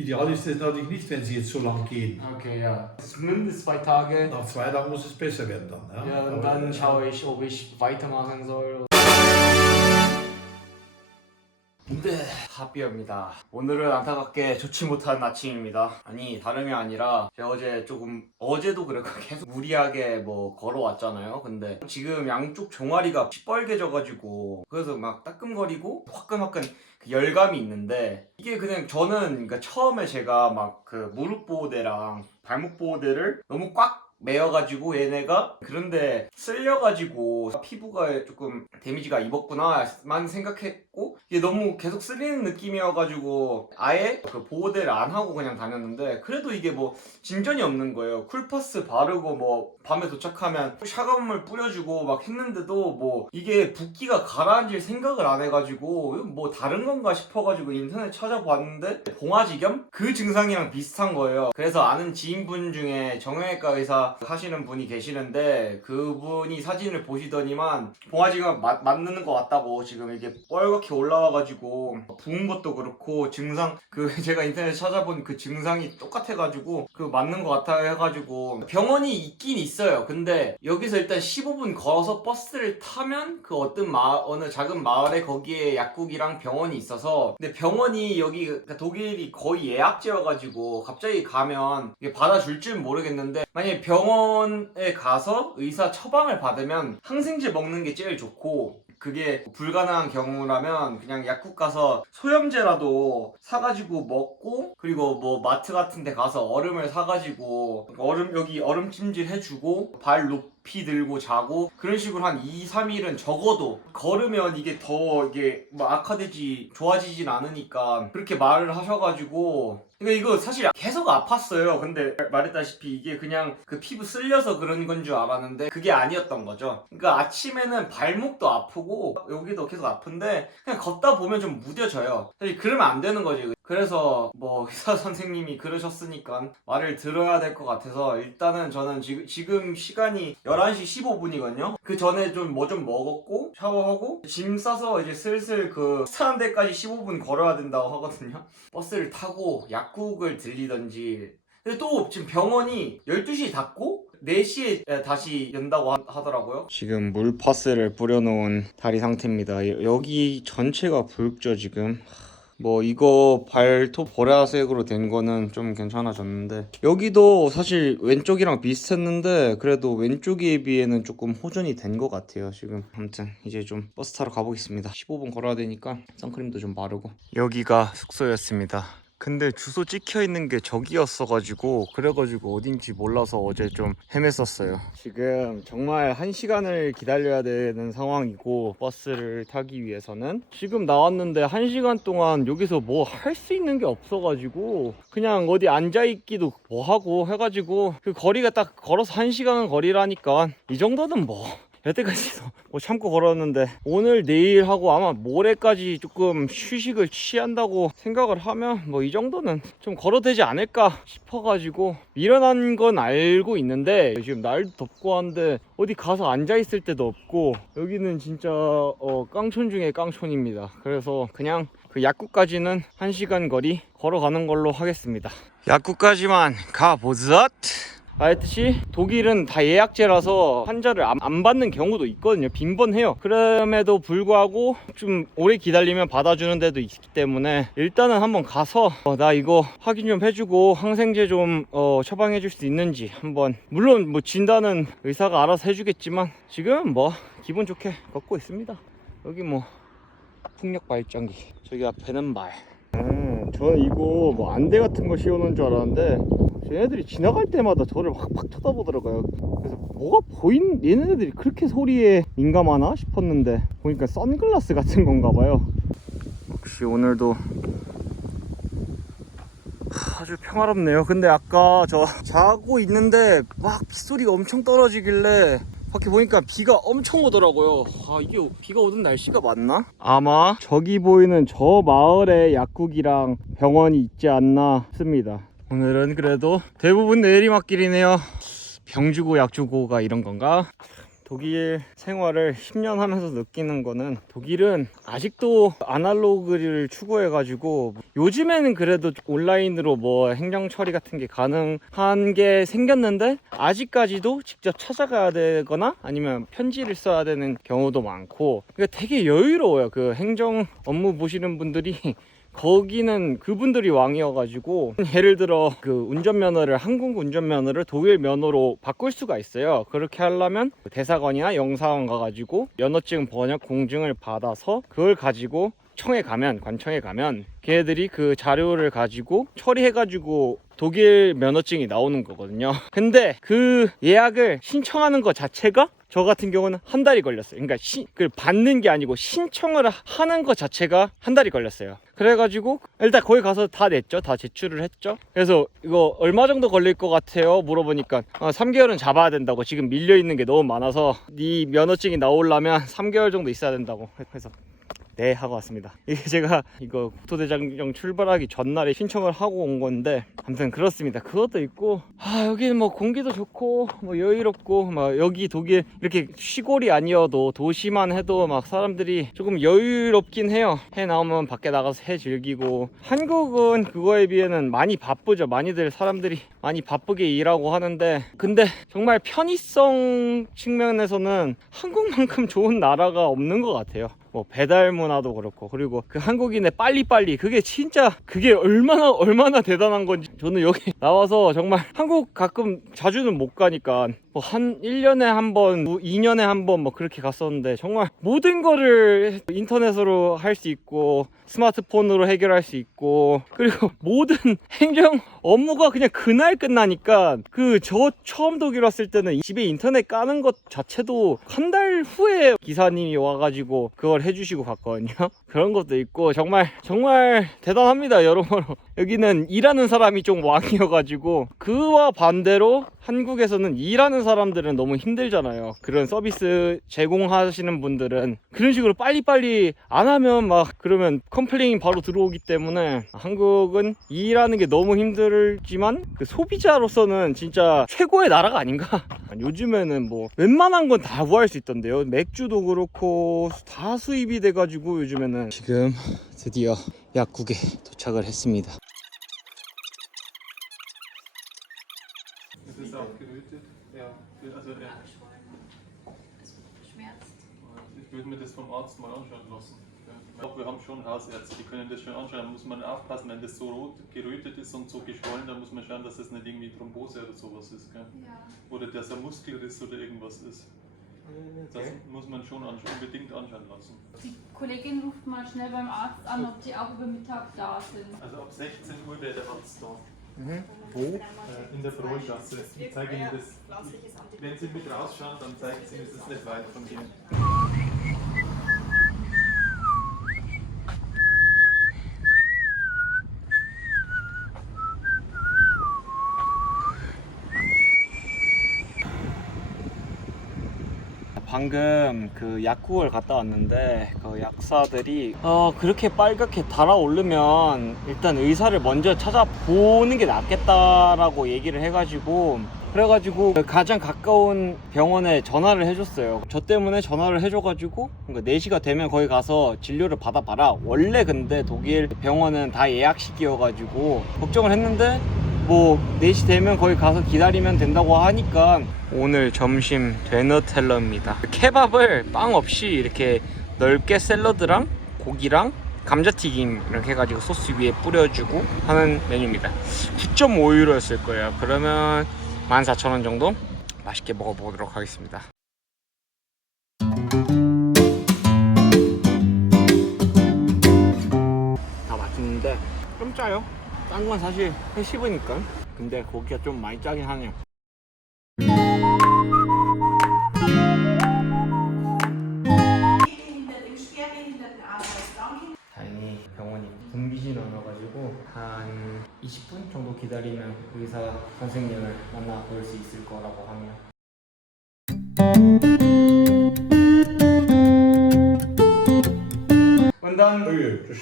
Ideal ist es natürlich nicht, wenn sie jetzt so lang gehen. Okay, ja. Zumindest zwei Tage. Nach zwei Tagen muss es besser werden dann. Ja, Ja, und dann äh, schaue ich, ob ich weitermachen soll. 네, 하비입니다. 오늘은 안타깝게 좋지 못한 아침입니다. 아니, 다름이 아니라 제가 어제 조금 어제도 그랬고 계속 무리하게 뭐 걸어왔잖아요. 근데 지금 양쪽 종아리가 시뻘개져가지고 그래서 막 따끔거리고 화끈화끈 그 열감이 있는데 이게 그냥 저는 그러니까 처음에 제가 막 그 무릎 보호대랑 발목 보호대를 너무 꽉 매여가지고 얘네가 그런데 쓸려가지고 피부가 조금 데미지가 입었구나만 생각했고 이게 너무 계속 쓸리는 느낌이어가지고 아예 그 보호대를 안 하고 그냥 다녔는데 그래도 이게 뭐 진전이 없는 거예요. 쿨파스 바르고 뭐 밤에 도착하면 차가운 물 뿌려주고 막 했는데도 뭐 이게 붓기가 가라앉을 생각을 안 해가지고 뭐 다른 건가 싶어가지고 인터넷 찾아봤는데 봉화지겸 그 증상이랑 비슷한 거예요. 그래서 아는 지인분 중에 정형외과 의사 하시는 분이 계시는데 그분이 사진을 보시더니만 봉화지가 맞, 맞는 것 같다고 지금 이게 뻘겋게 올라와가지고 부은 것도 그렇고 증상 그 제가 인터넷 찾아본 그 증상이 똑같아가지고 그 맞는 것 같아 해가지고 병원이 있긴 있어요. 근데 여기서 일단 15분 걸어서 버스를 타면 그 어떤 마 어느 작은 마을에 거기에 약국이랑 병원이 있어서 근데 병원이 여기 그러니까 독일이 거의 예약제여가지고 갑자기 가면 받아줄 줄 모르겠는데 만약에 병 원에 가서 의사 처방을 받으면 항생제 먹는 게 제일 좋고 그게 불가능한 경우라면 그냥 약국 가서 소염제라도 사가지고 먹고 그리고 뭐 마트 같은 데 가서 얼음을 사가지고 얼음 여기 얼음 찜질 해주고 발 높이 들고 자고 그런 식으로 한 2, 3일은 적어도 걸으면 이게 더 이게 뭐 악화되지 좋아지진 않으니까 그렇게 말을 하셔가지고 그러니까 이거 사실 계속 아팠어요. 근데 말했다시피 이게 그냥 그 피부 쓸려서 그런 건 줄 알았는데 그게 아니었던 거죠. 그러니까 아침에는 발목도 아프고 여기도 계속 아픈데 그냥 걷다 보면 좀 무뎌져요. 사실 그러면 안 되는 거지. 그래서 뭐 의사 선생님이 그러셨으니까 말을 들어야 될 것 같아서 일단은 저는 지금 지금 시간이 11시 15분이거든요. 그 전에 좀 뭐 좀 먹었고 샤워하고 짐 싸서 이제 슬슬 그 스타는 데까지 15분 걸어야 된다고 하거든요. 버스를 타고 약 국을 들리던지. 근데 또 지금 병원이 12시에 닫고 4시에 다시 연다고 하, 더라고요. 지금 물파스를 뿌려놓은 다리 상태입니다. 여 기 전체가 붉죠 지금. 뭐 이거 발톱 보라색으로 된 거는 좀 괜찮아졌는데. 여기도 사실 왼쪽이랑 비슷했는데 그래도 왼쪽에 비해는 조금 호전이 된 것 같아요 지금. 아무튼 이제 좀 버스 타러 가보겠습니다. 15분 걸어야 되니까 선크림도 좀 바르고. 여기가 숙소였습니다 근데 주소 찍혀 있는 게 저기였어가지고 그래가지고 어딘지 몰라서 어제 좀 헤맸었어요. 지금 정말 한 시간을 기다려야 되는 상황이고 버스를 타기 위해서는 지금 나왔는데 한 시간 동안 여기서 뭐 할 수 있는 게 없어가지고 그냥 어디 앉아 있기도 뭐 하고 해가지고 그 거리가 딱 걸어서 한 시간 거리라니까 이 정도는 뭐 여태까지도 뭐 참고 걸었는데 오늘 내일 하고 아마 모레까지 조금 휴식을 취한다고 생각을 하면 뭐 이 정도는 좀 걸어도 되지 않을까 싶어가지고 미련한 건 알고 있는데 지금 날도 덥고 한데 어디 가서 앉아 있을 데도 없고 여기는 진짜 어, 깡촌 중에 깡촌입니다. 그래서 그냥 그 약국까지는 1시간 거리 걸어가는 걸로 하겠습니다. 약국까지만 가보자 알듯이 독일은 다 예약제라서 환자를 안, 안 받는 경우도 있거든요. 빈번해요. 그럼에도 불구하고 좀 오래 기다리면 받아주는 데도 있기 때문에 일단은 한번 가서 어, 나 이거 확인 좀 해주고 항생제 좀 어, 처방해 줄 수 있는지 한번 물론 뭐 진단은 의사가 알아서 해주겠지만 지금 뭐 기분 좋게 걷고 있습니다. 여기 뭐 풍력 발전기 저기 앞에는 말. 음, 저는 이거 뭐 안대 같은 거 씌워놓은 줄 알았는데 얘네들이 지나갈 때마다 저를 확팍 쳐다보더라고요. 그래서 뭐가 보인 얘네들이 그렇게 소리에 민감하나 싶었는데 보니까 선글라스 같은 건가 봐요. 역시 오늘도 아주 평화롭네요. 근데 아까 저 자고 있는데 막 빗소리가 엄청 떨어지길래 밖에 보니까 비가 엄청 오더라고요. 아 이게 비가 오는 날씨가 맞나? 아마 저기 보이는 저 마을에 약국이랑 병원이 있지 않나 싶습니다. 오늘은 그래도 대부분 내리막길이네요. 병 주고 약 주고가 이런 건가? 독일 생활을 10년 하면서 느끼는 거는 독일은 아직도 아날로그를 추구해 가지고 요즘에는 그래도 온라인으로 뭐 행정 처리 같은 게 가능한 게 생겼는데 아직까지도 직접 찾아가야 되거나 아니면 편지를 써야 되는 경우도 많고 그러니까 되게 여유로워요. 그 행정 업무 보시는 분들이 거기는 그분들이 왕이어가지고 예를 들어 그 운전면허를 한국 운전면허를 독일 면허로 바꿀 수가 있어요. 그렇게 하려면 대사관이나 영사관 가가지고 면허증 번역 공증을 받아서 그걸 가지고 청에 가면 관청에 가면 걔네들이 그 자료를 가지고 처리해가지고 독일 면허증이 나오는 거거든요. 근데 그 예약을 신청하는 것 자체가 저 같은 경우는 한 달이 걸렸어요. 그러니까 시, 그 받는 게 아니고 신청을 하는 것 자체가 한 달이 걸렸어요. 그래가지고 일단 거기 가서 다 냈죠. 다 제출을 했죠. 그래서 이거 얼마 정도 걸릴 것 같아요? 물어보니까 어, 3개월은 잡아야 된다고 지금 밀려 있는 게 너무 많아서 네 면허증이 나오려면 3개월 정도 있어야 된다고 해서 네 하고 왔습니다. 이게 제가 이거 국토대장정 출발하기 전날에 신청을 하고 온 건데 아무튼 그렇습니다. 그것도 있고 아 여기는 뭐 공기도 좋고 뭐 여유롭고 막 여기 독일 이렇게 시골이 아니어도 도시만 해도 막 사람들이 조금 여유롭긴 해요. 해 나오면 밖에 나가서 해 즐기고. 한국은 그거에 비해는 많이 바쁘죠. 많이들 사람들이 많이 바쁘게 일하고 하는데 근데 정말 편의성 측면에서는 한국만큼 좋은 나라가 없는 것 같아요 뭐 배달 문화도 그렇고 그리고 그 한국인의 빨리빨리 그게 진짜 그게 얼마나 얼마나 대단한 건지 저는 여기 나와서 정말 한국 가끔 자주는 못 가니까 뭐 한 1년에 한 번, 2년에 한 번 뭐 그렇게 갔었는데 정말 모든 거를 인터넷으로 할 수 있고 스마트폰으로 해결할 수 있고 그리고 모든 행정 업무가 그냥 그날 끝나니까 그 저 처음 독일 왔을 때는 집에 인터넷 까는 것 자체도 한 달 후에 기사님이 와가지고 그걸 해주시고 갔거든요. 그런 것도 있고 정말 정말 대단합니다 여러모로 여기는 일하는 사람이 좀 왕이어가지고 그와 반대로 한국에서는 일하는 사람들은 너무 힘들잖아요. 그런 서비스 제공하시는 분들은 그런 식으로 빨리빨리 안 하면 막 그러면 컴플레인 바로 들어오기 때문에 한국은 일하는 게 너무 힘들지만 그 소비자로서는 진짜 최고의 나라가 아닌가? 요즘에는 뭐 웬만한 건 다 구할 수 있던데요. 맥주도 그렇고 다 수입이 돼가지고 요즘에는 지금 드디어 약국에 도착을 했습니다. Auch also ja. Schmerzt. ich würde mir das vom Arzt mal anschauen lassen. Ich glaube, wir haben schon Hausärzte, die können das schon anschauen. Da muss man aufpassen, wenn das so rot gerötet ist und so geschwollen, dann muss man schauen, dass es nicht irgendwie Thrombose oder sowas ist. Gell? Ja. Oder dass ein Muskelriss oder irgendwas ist. Das muss man schon anschauen, unbedingt anschauen lassen. Die Kollegin ruft mal schnell beim Arzt an, ob die auch über Mittag da sind. Also ab 16 Uhr wäre der Arzt da. Wo? Äh, in der Frohgasse. Ich zeige Ihnen das. Wenn Sie mit rausschauen, dann zeige ich Ihnen, es ist nicht weit von hier. 방금 그 약국을 갔다 왔는데 그 약사들이 어 그렇게 빨갛게 달아오르면 일단 의사를 먼저 찾아보는 게 낫겠다라고 얘기를 해가지고 그래가지고 가장 가까운 병원에 전화를 해줬어요. 저 때문에 전화를 해줘가지고 그러니까 4시가 되면 거기 가서 진료를 받아봐라. 원래 근데 독일 병원은 다 예약식이어가지고 걱정을 했는데 뭐 4시 되면 거기 가서 기다리면 된다고 하니까 오늘 점심 데너텔러입니다. 케밥을 빵 없이 이렇게 넓게 샐러드랑 고기랑 감자튀김 이렇게 해가지고 소스 위에 뿌려주고 하는 메뉴입니다. 9.5유로였을 거예요. 그러면 14,000원 정도 맛있게 먹어보도록 하겠습니다. 다 맛있는데 좀 짜요 짠건 사실 회 씹으니까. 근데 고기가 좀 많이 짜긴 하네요. 다행히 병원이 붐비진 않아가지고 한 20분 정도 기다리면 의사 선생님을 만나 볼 수 있을 거라고 하네요. Und dann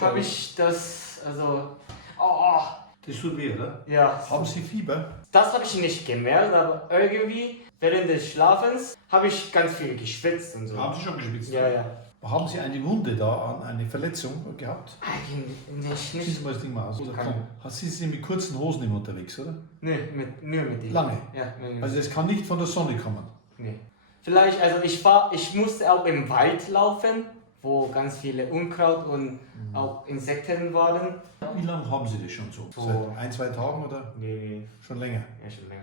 habe ich das, also, oh, Das tut weh, oder? Ja, Haben Sie Fieber? das habe ich nicht gemerkt, aber irgendwie während des Schlafens habe ich ganz viel geschwitzt und so. Haben Sie schon geschwitzt? Ja, ja. Haben Sie eine Wunde da, an- eine Verletzung gehabt? Eigentlich nicht, nicht. Sie mal das Ding mal aus. Oder? Kann. Komm. Hast- Sie sind mit kurzen Hosen immer unterwegs, oder? Nee, mit, nur mit dir. Lange. Ja, nee, Also das kann nicht von der Sonne kommen. nee. Vielleicht, also ich war, ich musste auch im Wald laufen, wo ganz viele Unkraut und auch Insekten waren. Wie lange haben Sie das schon so? So. Seit ein, zwei Tagen oder Nee, schon länger? ja schon länger.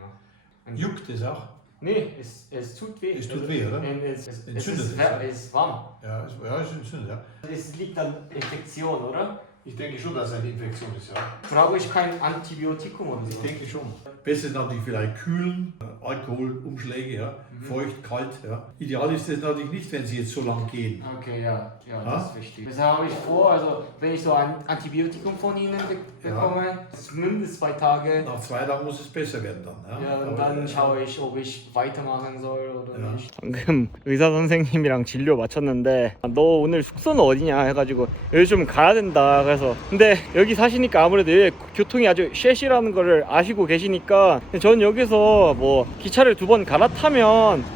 Und- Juckt es auch? Nee, es, es tut weh. Es tut weh, oder? Es, es, es, Entzündet ist, es, ja. es ist warm. Ja, es, ja, es ist entzündet, ja. Es liegt an Infektion, oder? Ich denke schon, dass es eine Infektion ist, ja. Brauche ich kein Antibiotikum oder so? Ich denke schon. Besser ist natürlich vielleicht kühlen, äh, Alkoholumschläge, ja. Feucht, kalt. Ja. Ideal ist das natürlich nicht, wenn sie jetzt so lang gehen. Okay, ja, ja, Ah? das ist wichtig. Deshalb habe ich vor, also wenn ich so ein Antibiotikum von Ihnen be Ja. bekomme, zumindest zwei Tage. Nach zwei Tagen muss es besser werden dann. Ja, Ja, und Aber, dann äh, schaue ich, ob ich weitermachen soll oder Ja. nicht. 방금 의사 선생님이랑 진료 마쳤는데 너 오늘 숙소는 어디냐 해가지고 여기 좀 가야 된다 그래서 근데 여기 사시니까 아무래도 여기 교통이 아주 쉐시라는 거를 아시고 계시니까 전 여기서 뭐 기차를 두 번 갈아타면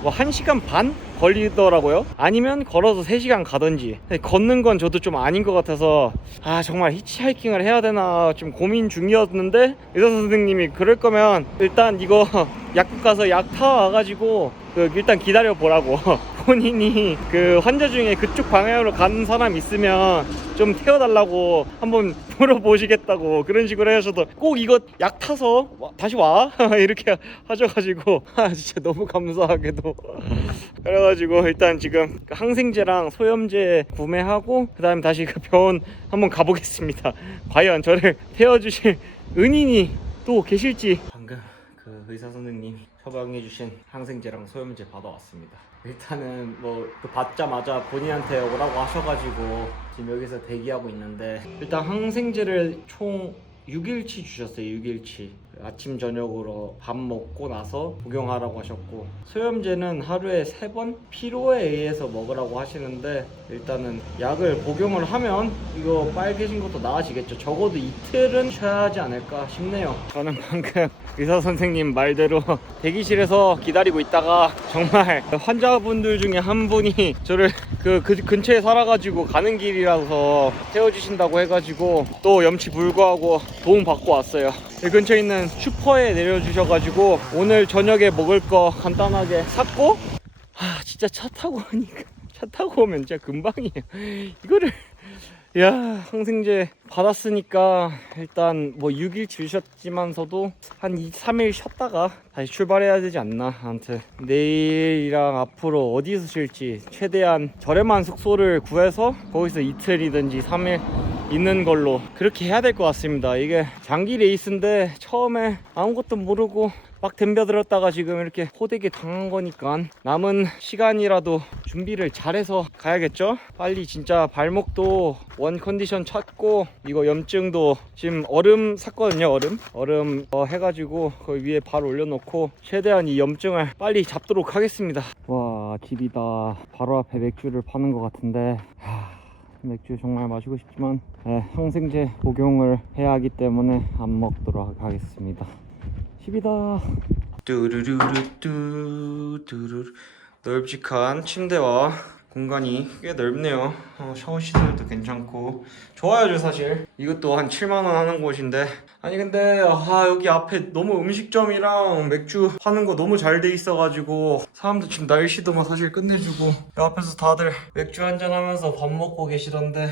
뭐 1시간 반 걸리더라고요. 아니면 걸어서 3시간 가든지. 걷는 건 저도 좀 아닌 것 같아서 아 정말 히치하이킹을 해야 되나 좀 고민 중이었는데 의사 선생님이 그럴 거면 일단 이거 약국 가서 약 타와가지고 그 일단 기다려 보라고. 본인이 그 환자 중에 그쪽 방향으로 가는 사람 있으면 좀 태워달라고 한번 물어보시겠다고 그런 식으로 하셔서 꼭 이거 약 타서 와- 다시 와. 이렇게 하셔가지고. 아 진짜 너무 감사하게도. 그래가 지고 일단 지금 그 항생제랑 소염제 구매하고 그 다음에 다시 그 병원 한번 가보겠습니다. 과연 저를 태워주실 은인이 또 계실지. 방금 그 의사 선생님이 처방해 주신 항생제랑 소염제 받아왔습니다. 일단은 뭐 그 받자마자 본인한테 오라고 하셔가지고 지금 여기서 대기하고 있는데 일단 항생제를 총 6일치 주셨어요 6일치 아침 저녁으로 밥 먹고 나서 복용하라고 하셨고 소염제는 하루에 3번 피로에 의해서 먹으라고 하시는데 일단은 약을 복용을 하면 이거 빨개진 것도 나아지겠죠 적어도 이틀은 쉬어야 하지 않을까 싶네요 저는 방금 의사 선생님 말대로 대기실에서 기다리고 있다가 정말 환자분들 중에 한 분이 저를 그, 그 근처에 살아가지고 가는 길이라서 태워주신다고 해가지고 또 염치 불구하고 도움 받고 왔어요. 이 근처에 있는 슈퍼에 내려주셔가지고 오늘 저녁에 먹을 거 간단하게 샀고 아 진짜 차 타고 오니까 차 타고 오면 진짜 금방이에요. 이거를 야 항생제 받았으니까 일단 뭐 6일 주셨지만서도 한 2, 3일 쉬었다가 다시 출발해야 되지 않나. 아무튼 내일이랑 앞으로 어디서 쉴지 최대한 저렴한 숙소를 구해서 거기서 이틀이든지 3일 있는 걸로 그렇게 해야 될 것 같습니다. 이게 장기 레이스인데 처음에 아무것도 모르고 막 덤벼들었다가 지금 이렇게 호되게 당한 거니까 남은 시간이라도 준비를 잘해서 가야겠죠? 빨리 진짜 발목도 원 컨디션 찾고 이거 염증도 지금 얼음 샀거든요 얼음. 얼음 어, 해가지고 그 위에 발 올려놓고 최대한 이 염증을 빨리 잡도록 하겠습니다. 와 집이다. 바로 앞에 맥주를 파는 것 같은데. 하, 맥주 정말 마시고 싶지만 네, 항생제 복용을 해야 하기 때문에 안 먹도록 하겠습니다 집이다. 뚜루루루뚜 뚜루루 넓직한 침대와 공간이 꽤 넓네요. 어, 샤워 시설도 괜찮고 좋아요, 사실. 이것도 한 7만 원 하는 곳인데 아니 근데 아 여기 앞에 너무 음식점이랑 맥주 파는 거 너무 잘 돼 있어가지고 사람들 지금 날씨도 막 사실 끝내주고 이 앞에서 다들 맥주 한잔 하면서 밥 먹고 계시던데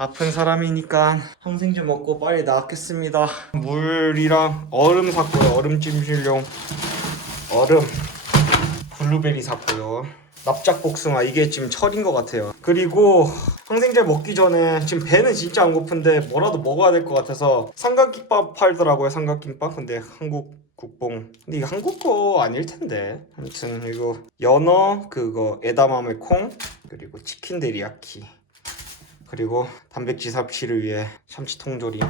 아픈 사람이니까 항생제 먹고 빨리 나았겠습니다. 물이랑 얼음 샀고요. 얼음 찜질용 얼음 블루베리 샀고요. 납작 복숭아 이게 지금 철인 것 같아요. 그리고 항생제 먹기 전에 지금 배는 진짜 안 고픈데 뭐라도 먹어야 될 것 같아서 삼각김밥 팔더라고요. 삼각김밥. 근데 한국 국뽕. 근데 이거 한국 거 아닐 텐데. 아무튼 이거 연어 그거 에다마메 콩 그리고 치킨 데리야키. 그리고 단백질 섭취를 위해 참치 통조림.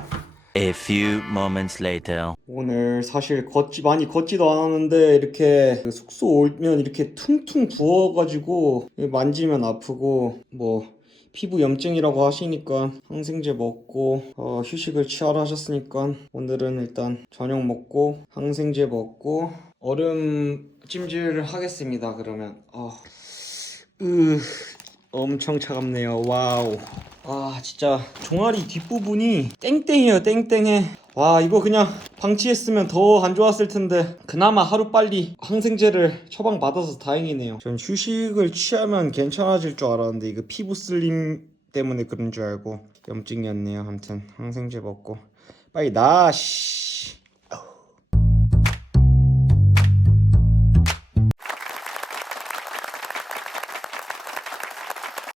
A few moments later. 오늘 사실 걷지 많이 걷지도 않았는데 이렇게 그 숙소 오면 이렇게 퉁퉁 부어가지고 만지면 아프고 뭐 피부 염증이라고 하시니까 항생제 먹고 어, 휴식을 취하라 하셨으니까 오늘은 일단 저녁 먹고 항생제 먹고 얼음 찜질을 하겠습니다. 그러면 어, 으 엄청 차갑네요. 와우. 아 진짜 종아리 뒷부분이 땡땡해요 땡땡해. 와 이거 그냥 방치했으면 더 안 좋았을 텐데. 그나마 하루 빨리 항생제를 처방받아서 다행이네요. 전 휴식을 취하면 괜찮아질 줄 알았는데 이거 피부 쓸림 때문에 그런 줄 알고 염증이었네요. 아무튼 항생제 먹고. 빨리 나 씨